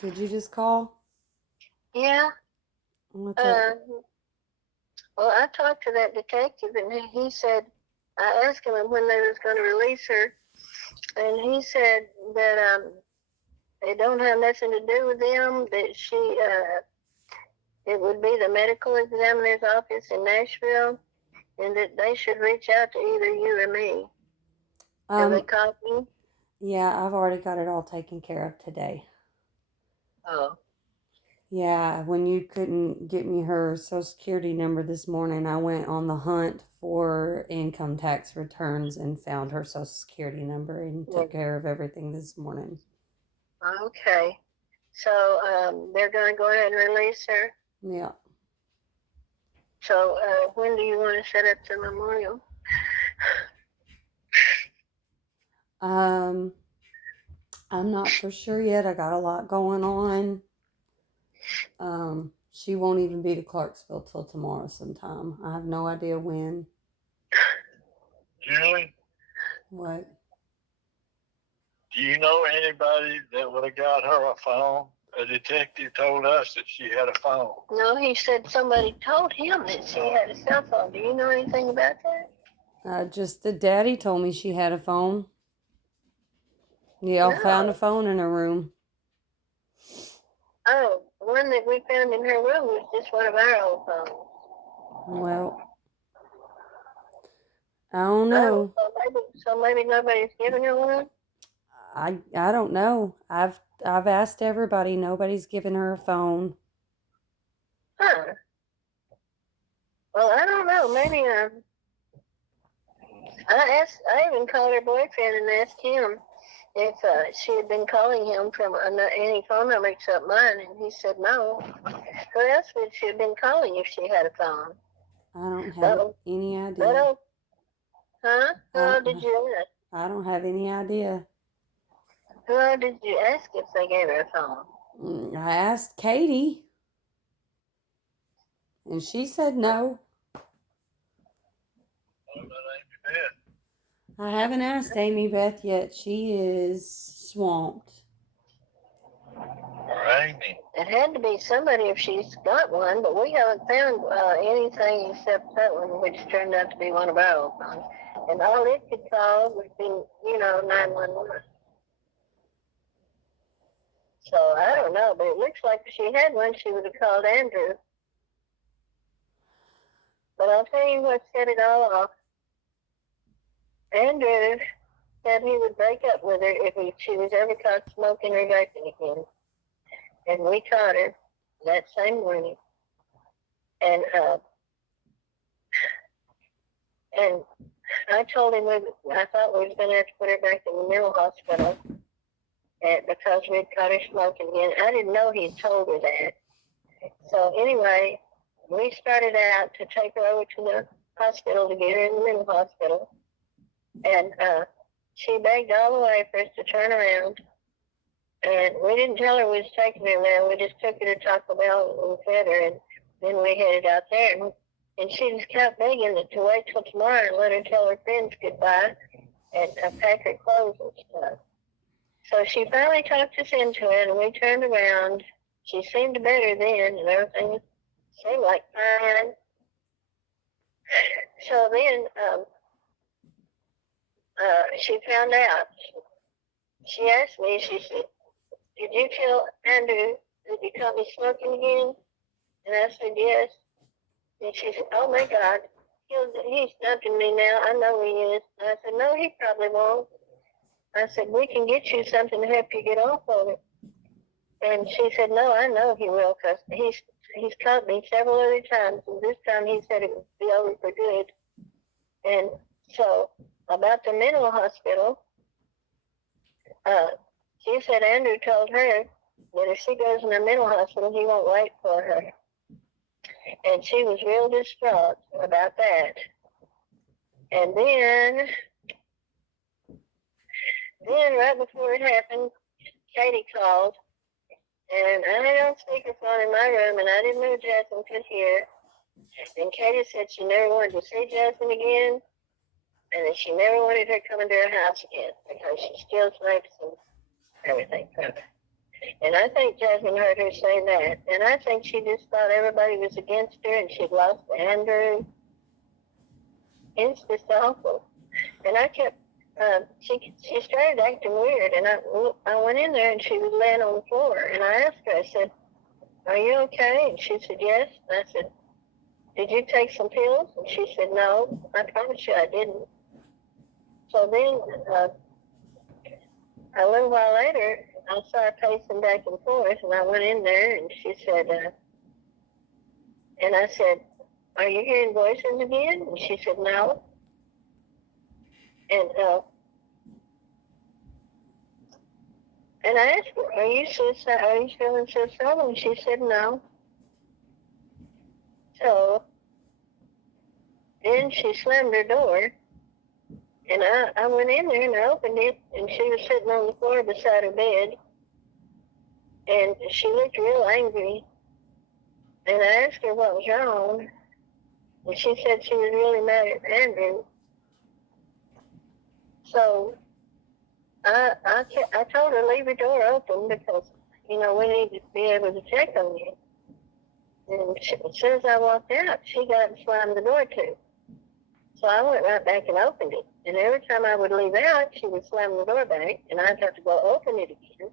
Did you just call? Yeah. What's up? Uh, well, I talked to that detective, and he said I asked him when they was going to release her, and he said that it don't have nothing to do with them. That it would be the medical examiner's office in Nashville, and that they should reach out to either you or me. Have they Um, called me? yeah, I've already got it all taken care of today. Oh. Yeah, when you couldn't get me her social security number this morning, I went on the hunt for income tax returns and found her social security number and Yeah. took care of everything this morning. Okay. So they're going to go ahead and release her. Yeah. So when do you want to set up the memorial? Um, I'm not for sure yet. I got a lot going on. She won't even be to Clarksville till tomorrow sometime. I have no idea when. Julie, What? do you know anybody that would have got her a phone? A detective told us that she had a phone. No, he said somebody told him that she had a cell phone. Do you know anything about that? Just the daddy told me she had a phone. Y'all found a No. phone in her room. Oh, the one that we found in her room was just one of our old phones. Well, I don't Oh, know. so maybe nobody's giving her one? I don't know. I've asked everybody. Nobody's given her a phone. Huh. Well, I don't know. Maybe I even called her boyfriend and asked him if she had been calling him from any phone number except mine, and he said no. Who else would she have been calling if she had a phone? I don't have That, any that idea. old, huh? Who I all don't. did you ask? I don't have any idea. Who all did you ask if they gave her a phone? I asked Katie, and she said no. What about Amy Beth? I haven't asked Amy Beth yet. She is swamped. Or Amy? It had to be somebody if she's got one, but we haven't found anything except that one, which turned out to be one of our old phones. And all it could call would be, 911. So I don't know, but it looks like if she had one, she would have called Andrew. But I'll tell you what set it all off. Andrew said he would break up with her if she was ever caught smoking or vaping again. And we caught her that same morning. And and I told him I thought we was going to have to put her back in the mental hospital because we'd caught her smoking again. I didn't know he'd told her that. So anyway, we started out to take her over to the hospital to get her in the mental hospital. And she begged all the way for us to turn around. And we didn't tell her we was taking her there. We just took her to Taco Bell and fed her. And then we headed out there. And she just kept begging to wait till tomorrow and let her tell her friends goodbye and pack her clothes and stuff. So she finally talked us into it, and we turned around. She seemed better then, and everything seemed like fine. So then she found out. She asked me, she said, "Did you tell Andrew that you caught me smoking again?" And I said, "Yes." And she said, "Oh my God, he's dumping me now. I know he is." And I said, "No, he probably won't." I said, "We can get you something to help you get off of it." And she said, "No, I know he will, because he's caught me several other times, and this time he said it would be over for good." And so about the mental hospital, she said Andrew told her that if she goes in the mental hospital, he won't wait for her. And she was real distraught about that. And then right before it happened, Katie called, and I had on speakerphone in my room, and I didn't know Jasmine could hear. And Katie said she never wanted to see Jasmine again, and that she never wanted her coming to her house again because she still snipes and everything from her. And I think Jasmine heard her say that. And I think she just thought everybody was against her and she'd lost Andrew. It's just awful. And I kept, she started acting weird. And I went in there and she was laying on the floor. And I asked her, I said, "Are you okay?" And she said, "Yes." And I said, "Did you take some pills?" And she said, "No, I promise you I didn't." So then, a little while later, I saw her pacing back and forth, and I went in there, and she said, and I said, "Are you hearing voices again?" And she said, "No." And I asked her, "Are you suicidal? Are you feeling suicidal?" And she said, "No." So then she slammed her door, and I went in there and I opened it, and she was sitting on the floor beside her bed, and she looked real angry. And I asked her what was wrong, and she said she was really mad at Andrew. So I told her, leave your door open because, we need to be able to check on you. And as soon as I walked out, she got and slammed the door too. So I went right back and opened it. And every time I would leave out, she would slam the door back, and I'd have to go open it again.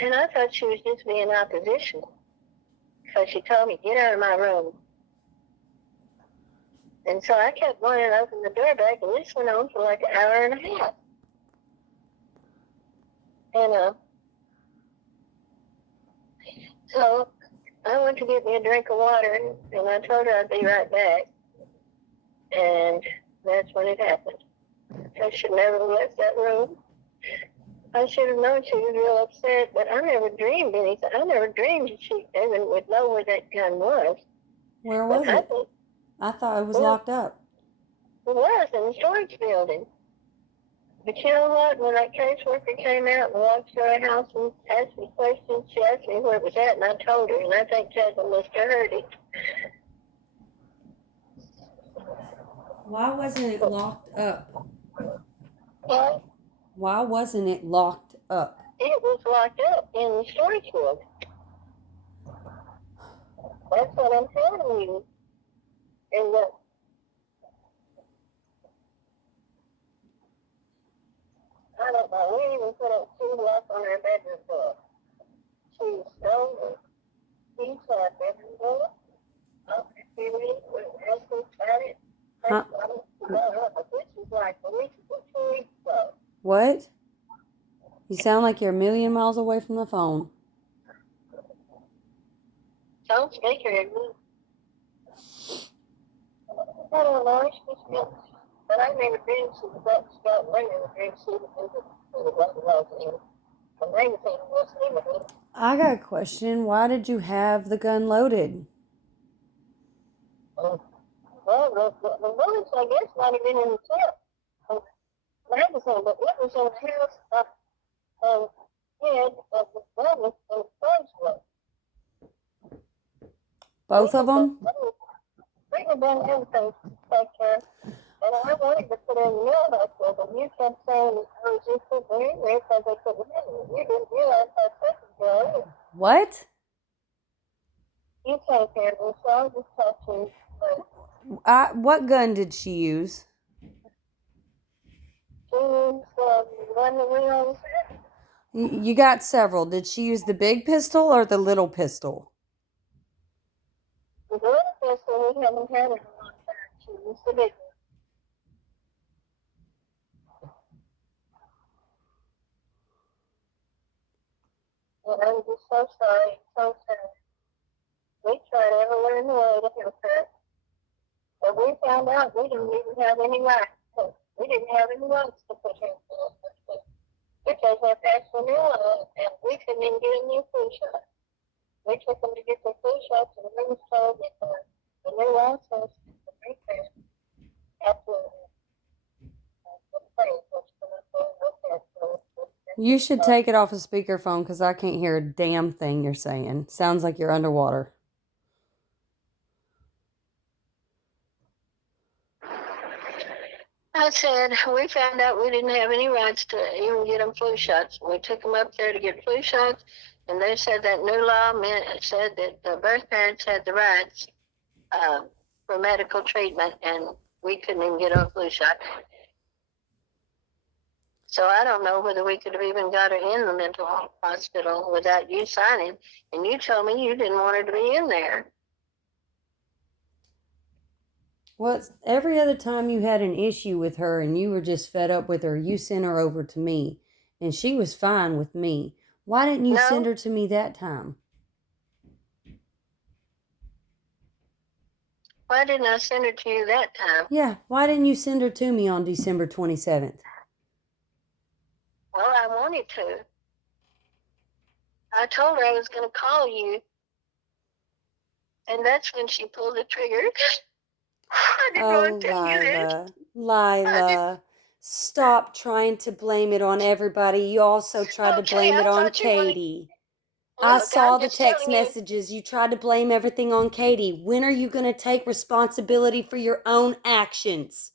And I thought she was just being oppositional because she told me, "Get out of my room." And so I kept going and opened the door back, and this went on for like an hour and a half. And so I went to get me a drink of water, and I told her I'd be right back. And that's when it happened. I should never have left that room. I should have known she was real upset, but I never dreamed anything. I never dreamed she even would know where that gun was. Where was it? I thought it was locked up. It was in the storage building. But you know what? When that caseworker came out and walked through our house and asked me questions, she asked me where it was at, and I told her, and I think Jasmine must have heard it. Why wasn't it locked up? What? Why wasn't it locked up? It was locked up in the storage building. That's what I'm telling you. And I don't know, we even put a key lock on our bedroom door. She stole the key to our bedroom door. She really asked me about it. Huh? This is like a week or 2 weeks ago. What? You sound like you're a million miles away from the phone. Don't speak her in me. I don't know. But I never dreamed she was that scout. I never dreamed she was I got a question. Why did you have the gun loaded? Well, the bullets, I guess, might have been in the clip. Magazine, but it was in the house head of the building in Springfield. Both of them? We had done everything to take care. And I wanted to put her in the middle hospital, but you kept saying, "Oh, you put her in there because they couldn't handle it." You didn't realize how second girl is. What? You take care of me, so I'll just talk to you. What gun did she use? She used the one that we always had. You got several. Did she use the big pistol or the little pistol? The little pistol we haven't had in a long time. She used the big one. And I'm just so sorry, so sad. We tried everywhere in the world to help her. But we found out we didn't even have any rights. We didn't have any rights to put her in the hospital. Because they passed the new law, and we couldn't even get a new flu shot. We took them to get their flu shots, and we was told that the new law says the repair after the place was going to be. You should take it off a speakerphone because I can't hear a damn thing you're saying. Sounds like you're underwater. I said, we found out we didn't have any rights to even get them flu shots. We took them up there to get flu shots, and they said that new law said that the birth parents had the rights for medical treatment, and we couldn't even get a flu shot. So I don't know whether we could have even got her in the mental hospital without you signing. And you told me you didn't want her to be in there. Well, every other time you had an issue with her and you were just fed up with her, you sent her over to me, and she was fine with me. Why didn't you send her to me that time? Why didn't I send her to you that time? Yeah, why didn't you send her to me on December 27th? Well, I wanted to. I told her I was going to call you, and that's when she pulled the trigger. I didn't want to tell you this. Lila, stop trying to blame it on everybody. You also tried to blame it on Katie. I saw the text messages. You tried to blame everything on Katie. When are you going to take responsibility for your own actions?